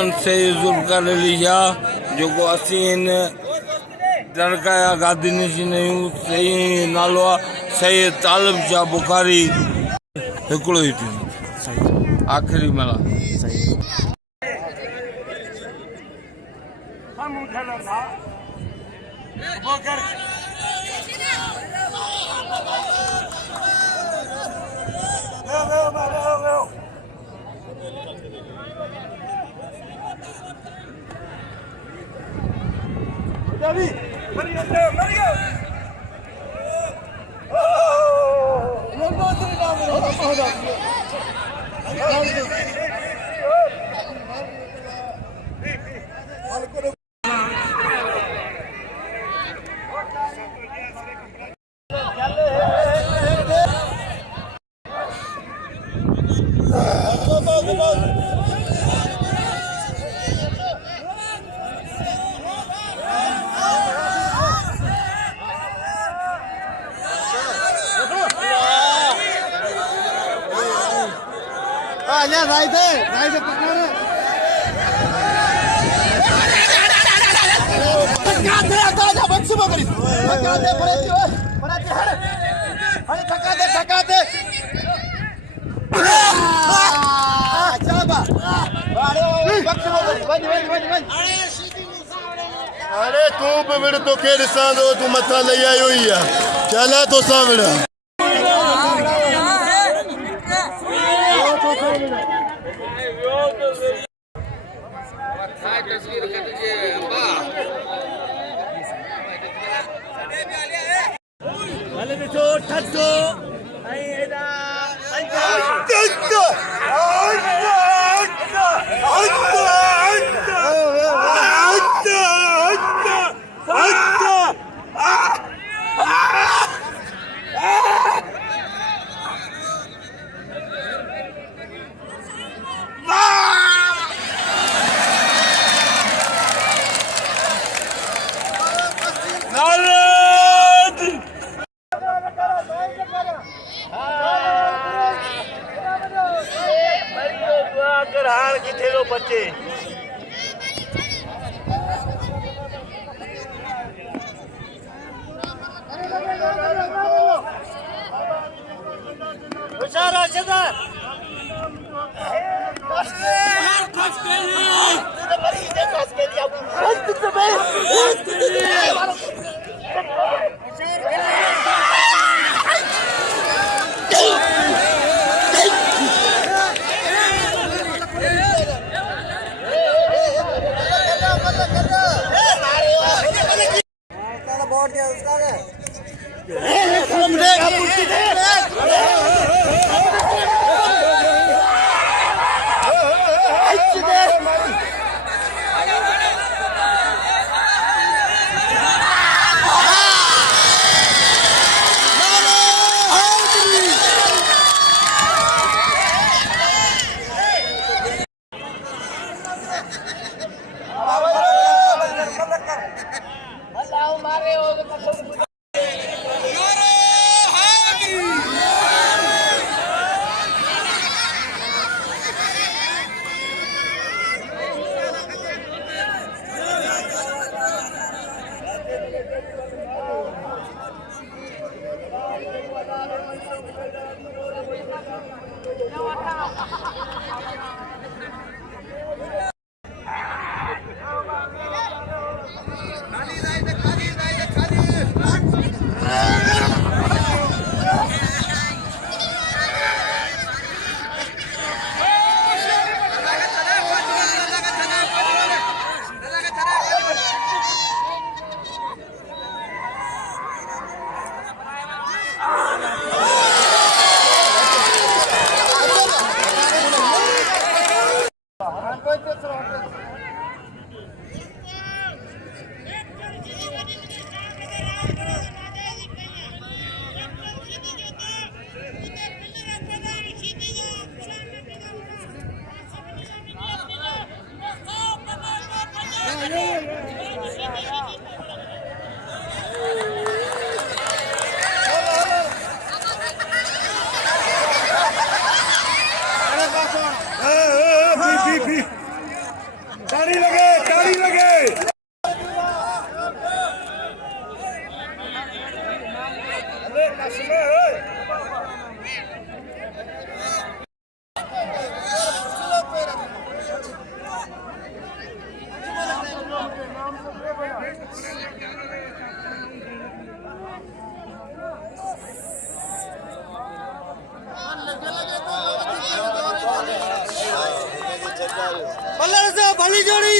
पहलवान सही जुल्फकार अली शाह जो को असी इन दरगाह या गादी नशीन आहियूं सही नालो आहे सैयद तालिब शाह बुखारी हिकिड़ो ई टीम आख़िरी मला अरे तू भी विड़ तो के ॾिसां तू मथा लई आयो ही आ चला तो सा विड़ भली जोड़ी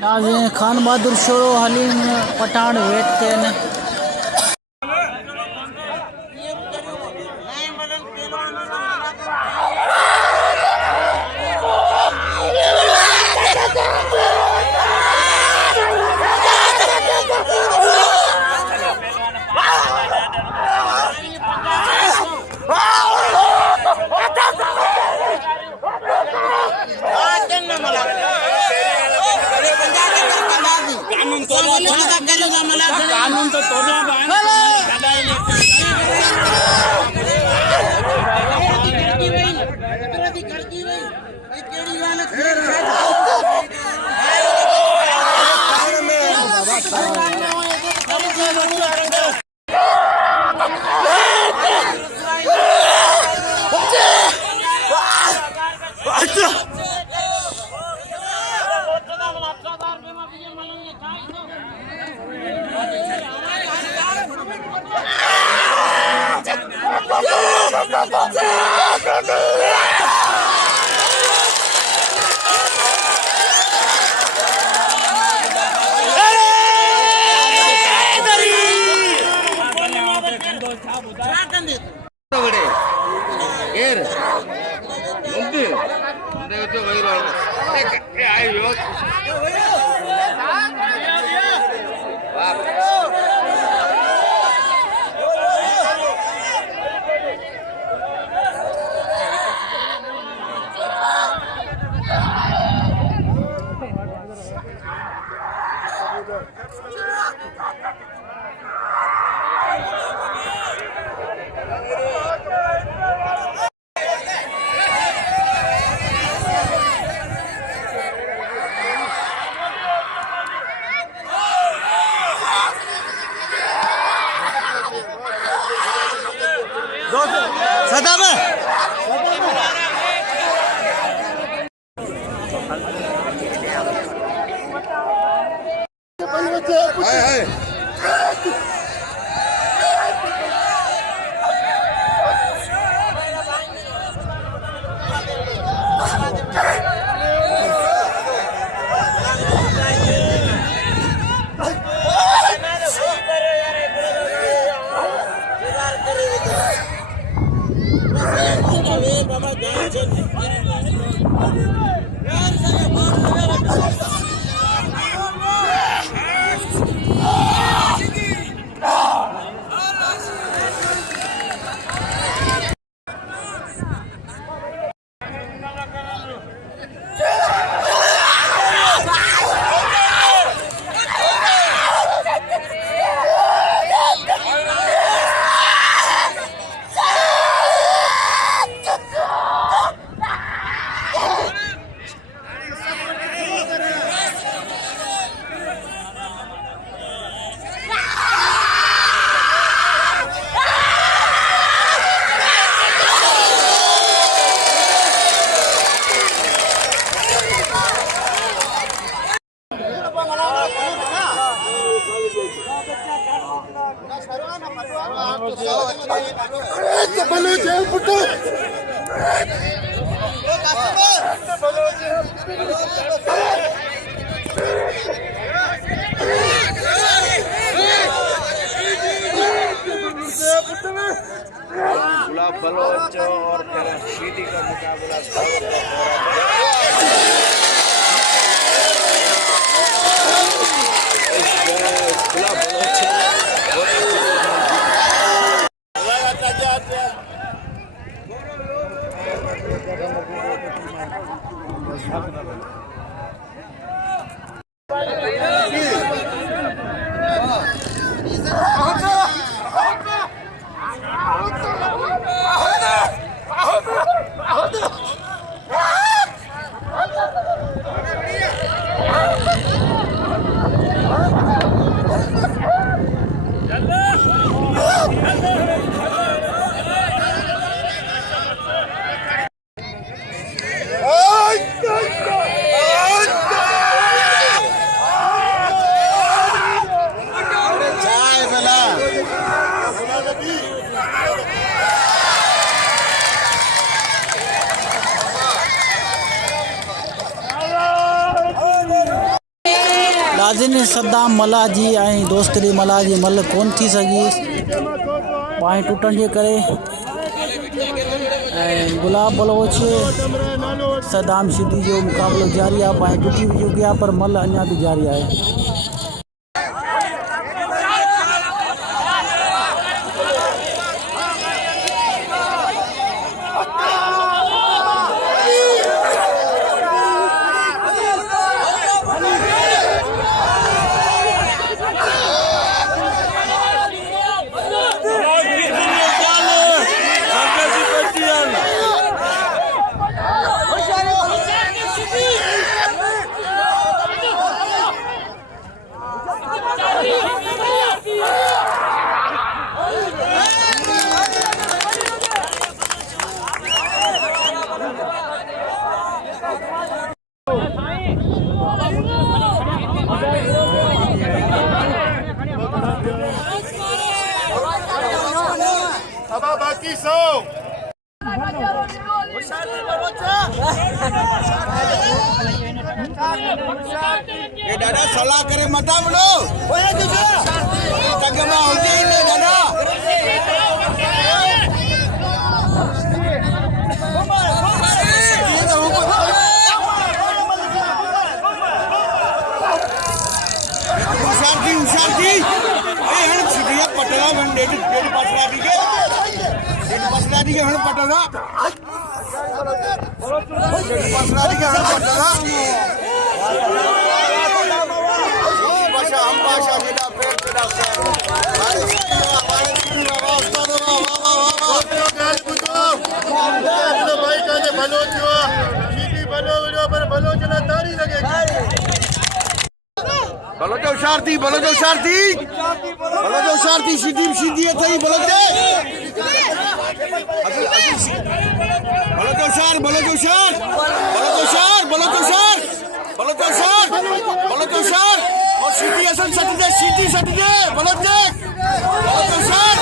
नाज़रीन खान बहादुर शोरो हलीम पठान वेट कयन कानून तो गुलाब बलोच और फिर शीडी का मुकाबला गुलाब बलोच लाज़िमी सद्दाम मलाजी ऐं दोस्तरी मलाजी मल कोन थी सघी बाहि टुटण जे करे ऐं गुलाब बलोच सद्दाम शीदी जो मुक़ाबलो जारी आहे बाहि टुटी चुकी आहे पर मल अञा बि जारी आहे ये दादा सलाह करे मता बनो तगमा होती ने दादा उशारती ए हण छिडिया पटरा वन डेट पसरा दी के हण पटरा पसरा दी के हण पटरा भाषा हम भाषा जेड़ा पेड़ पेड़ा भाई काने भलो थियो शीदी भलो वियो पर भलो जना ताड़ी लगेगी भलो जो शारती शीदी है थई भलो दे भलो जो शार और शीदी असन सट दे भलो दे भलो जो शार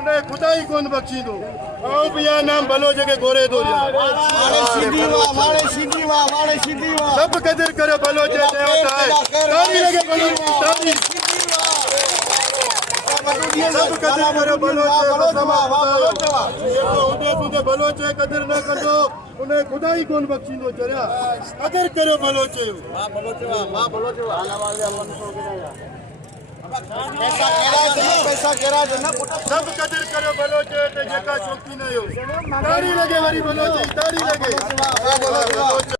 उन्हें खुदा ही कौन बख्शी दो आओ पिया नाम भलो जगह गोरे दो वाड़े सीधी वाह वाड़े सीधी वाह वाड़े सीधी वाह सब कदर करो भलो जे देवता है ताली लगे भलो ताली सब कदर करो भलो जे उन्हें भलो जे कदर न कर दो उन्हें खुदा ही कौन बख्शी दो चरिया कदर करो भलो जे वाह भलो जे आने वाले पैसा केरा जना सब कदर करो भलो जे ते जेका शौकीन आयो ताड़ी लगे वरी भलो जे ताड़ी लगे